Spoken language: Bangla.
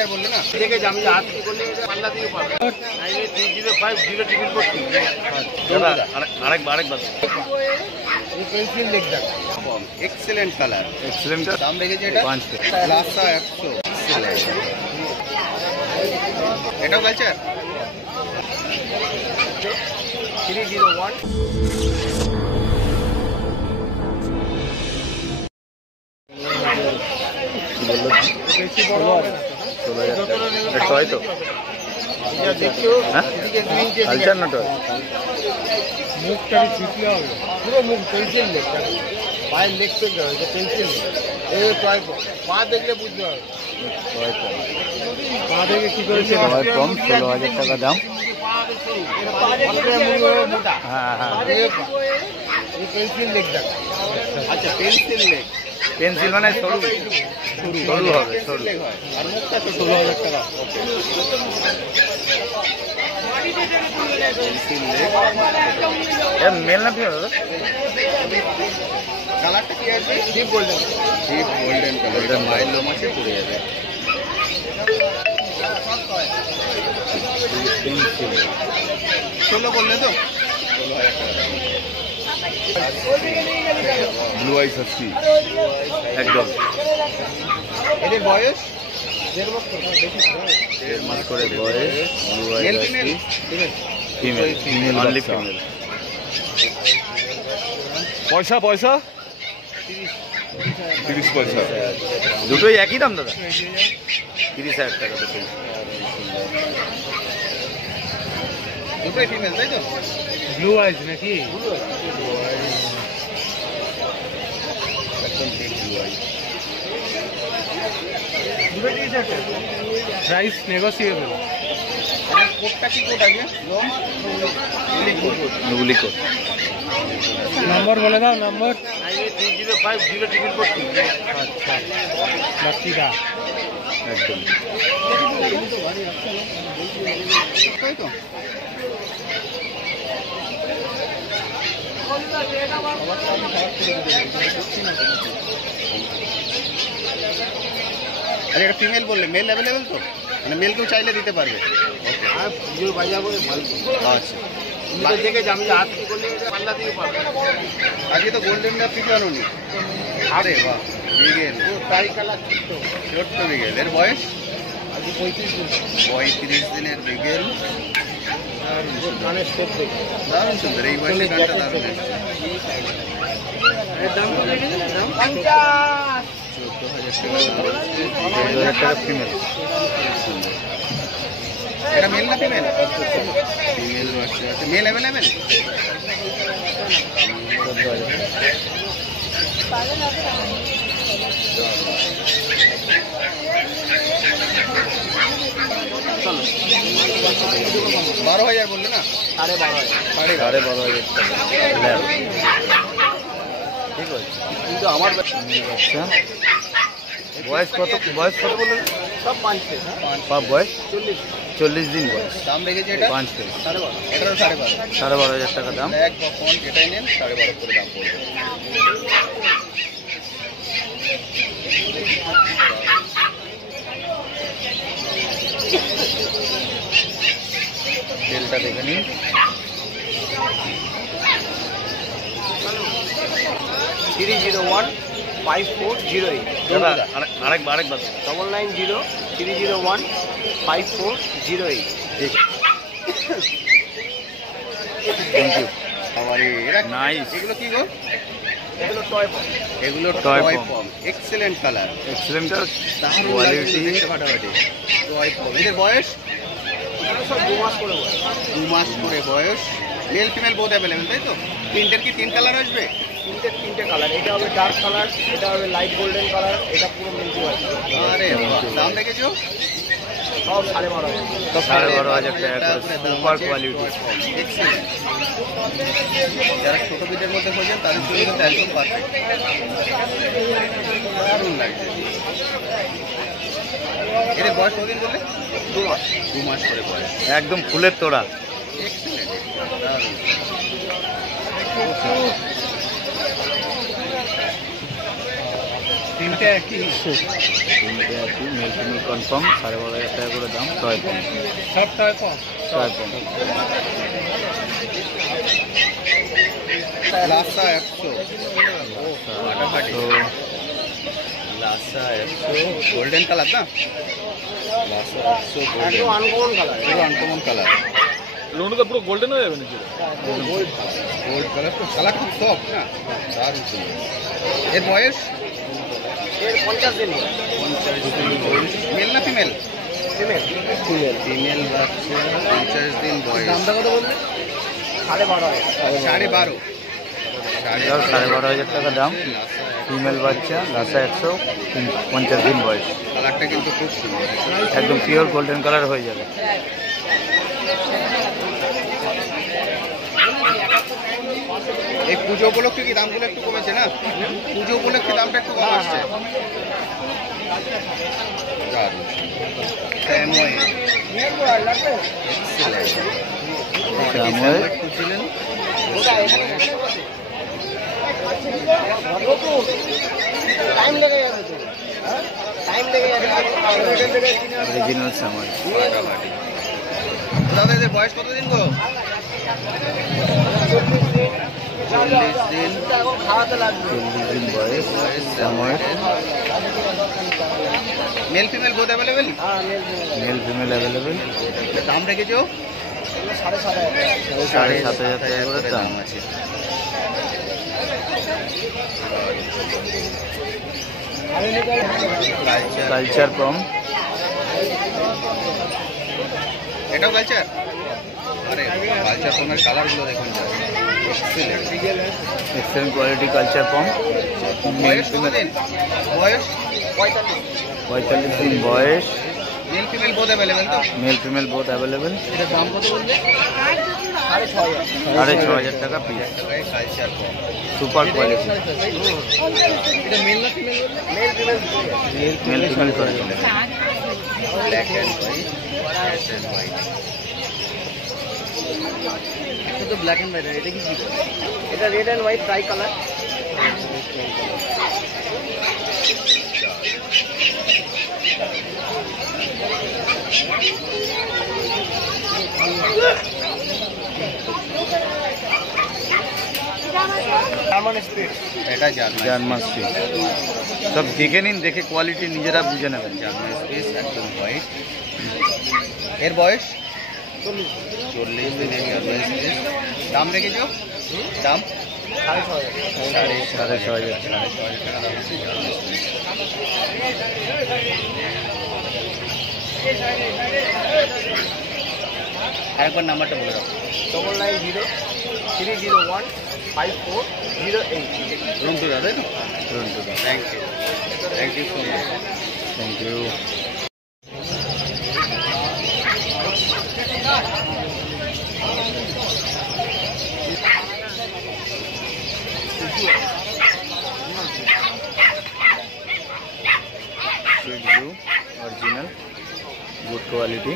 হাজার বললে না দেখে আমি হাত কি করলে পাল্লা দিয়ে পাবে 903050 টিকিট করছি দাদা আরেকবার পেন্সিল লেগ দেখ এক্সেলেন্ট কালার এক্সেলেন্ট দাম রেখেছে এটা 5 লাস্টটা 100 এটাও কালচার 301 টয় তো কালচার না টয় মুখটা ছুটলে হবে পুরো মুখ পেন্সিল লেগ পায়ের লেগ থেকে হবে পেন্সিল এই টয় পা দেখলে বুঝতে হবে পা দেখে কি করেছে কম 16,000 টাকা দাম। হ্যাঁ হ্যাঁ পেন্সিল লেগ দেখ আচ্ছা পেন্সিল লেগ পেন্সিল মানে সরু হবে সরু আর মুখটা 16,000 টাকা মেল না ফিমেল দাদা কালারটা কি আছে ডিপ গোল্ডেন কালার মাইল লোম আছে পড়ে যাবে পেন্সিল 16 বললে তো 16,000 টাকা ব্লু আইস আসছি একদম এদের বয়স 1.5 মাস করে বয়স ব্লু আইস আসছি ফিমেল অনলি ফিমেল পয়সা 30 পয়সা দুটোই একই দাম দাদা 30,000 টাকা দুটোই দুটোই ফিমেল তাই তো ব্লু আইস নাকি প্রাইস নেগোসিয়েবল কোডটা কি কোড আছে নুগুলি কোড নম্বর বলে দাও নম্বর 903050 টিকিট করছি আচ্ছা লক্ষ্মীদা একদম তাই তো আরে এটা ফিমেল বললে মেল অ্যাভেলেবেল তো মানে মেল কেউ চাইলে দিতে পারবে আচ্ছা দেখে আমি হাত কি করলে পাল্লা দিয়ে পারবে আজকে তো গোল্ডেনটা পিছানো নি আরে বাহ বিগেল টাই কালার ছোট্ট বিগেল এর বয়স আজকে 35 দিনের বিগেল দারুণ সুন্দর এই বয়সে গানটা দারুণ এসছে দাম কত লেগেছে দাম 14,000 টাকা ফিমেল এটা মেল না ফিমেল ফিমেল বাচ্চা আছে মেল অ্যাভেলেবেল চলো 12,000 বললে না 12,500 টাকা ঠিক আছে কিন্তু আমার বাচ্চা বয়স কত বললেন সব 5 বয়স 40 দিন বয়স দাম রেখেছে এটা 5 পেজ 12,500 টাকা দাম এক ফোন যেটাই নেন 12,500 করে দাম পড়বে তেলটা দেখে নিন 3015408 দাদা আরেকবার 9903015408 ঠিক থ্যাংক ইউ নাইস এগুলো কি গো এগুলো টয় পম এক্সেলেন্ট কালার এক্সেলেন্ট কোয়ালিটি ফাটাফাটি টয় পম এদের বয়স 2 মাস করে বয়স মেল ফিমেল বোথ অ্যাভেলেবেল তাই তো তিনটের কি 3 কালার আসবে তিনটে কালার এটা হবে ডার্ক কালার এটা হবে লাইট গোল্ডেন কালার এটা পুরো মিল্কি হোয়াইট আরে দাম রেখেছো সব 12,500 টাকা সুপার কোয়ালিটি এক্সেলেন্ট যারা ছোট পিঠের মধ্যে খোঁজেন তাদের জন্য কিন্তু একদম পারফেক্ট দারুণ লাগছে এদের বয়স কতদিন বললে 2 মাস করে বয়স একদম ফুলের তোড়া এক্সেলেন্ট দারুণ তিনটে একই মেল ফিমেল কনফার্ম 12,500 টাকা করে দাম। টয় পম, সব টয় কম। টয় পম লাসা 100 লাসা 100 গোল্ডেন কালার না? লাসা 100 গোল্ডেন, আনকমন কালার, পুরো আনকমন কালার। লোনটা পুরো গোল্ডেন হয়ে যাবে নাকি? গোল্ড কালার তো কালার খুব সফট না, দারুণ সুন্দর। এর বয়স এর 50 দিন। 50 দিন বয়স। মেল না ফিমেল? ফিমেল। ফিমেল বাচ্চা, 50 দিন বয়স। দামটা কত বললে? 12.5। 12.5। 12,500 টাকা দাম। ফিমেল বাচ্চা, লাসা 100, 50 দিন বয়স। কালারটা কিন্তু খুব সুন্দর, একদম পিওর গোল্ডেন কালার হয়ে যাবে। এই পুজো উপলক্ষে কি দামগুলো একটু কমেছে না? পুজো উপলক্ষে দামটা একটু কম আসছে। দারুণ। স্যামওয়ে। স্যামওয়ে। খুঁজছিলেন? টাইম লেগে যাবে তো, টাইম লেগে যাবে। অরিজিনাল স্যামওয়ে। ফাটাফাটি। দাদা এদের বয়স কতদিন গো? 40 দিন। এখন খাওয়াতে লাগবে। 40 দিন বয়স স্যামওয়ে। Male female both available? হ্যাঁ, মেল ফিমেল অ্যাভেলেবেল। দাম রেখেছো? 7,500। 7,500 টাকা করে দাম। আছে। কালচার পম, এটাও কালচার? আরে কালচার পমের কালারগুলো দেখুন, excellent. Excellent quality culture pom. বয়স কতদিন? বয়স 45 দিন বয়স। মেল ফিমেল বোথ অ্যাভেলেবেল তো? Male female both available. এটার দাম কত বললে? 6,500 টাকা পিস। Culture pom. Super quality. এটা মেল না ফিমেল বললে? Male female. মেল ফিমেল করে ব্ল্যাক অ্যান্ড হোয়াইট। এটা তো ব্ল্যাক অ্যান্ড হোয়াইট, এটা কি ছিল? এটা red and white tri colour. German spitz. এটা জার্মান। German spitz. সব দেখে নিন, দেখে কোয়ালিটি নিজেরা বুঝে নেবেন। জার্মান স্পেস একদম হোয়াইট। এর বয়স 40 দিনের জার্মান স্পেস। দাম রেখেছো? দাম 6,500। 6,500 টাকা দাম আছে জার্মান স্পেস। আরেকবার নাম্বারটা বলে দাও। 9903015408। রন্টু দাদা তাই তো? রন্টু দা। Thank you, thank you so much. Thank you. Sweet blue original good quality.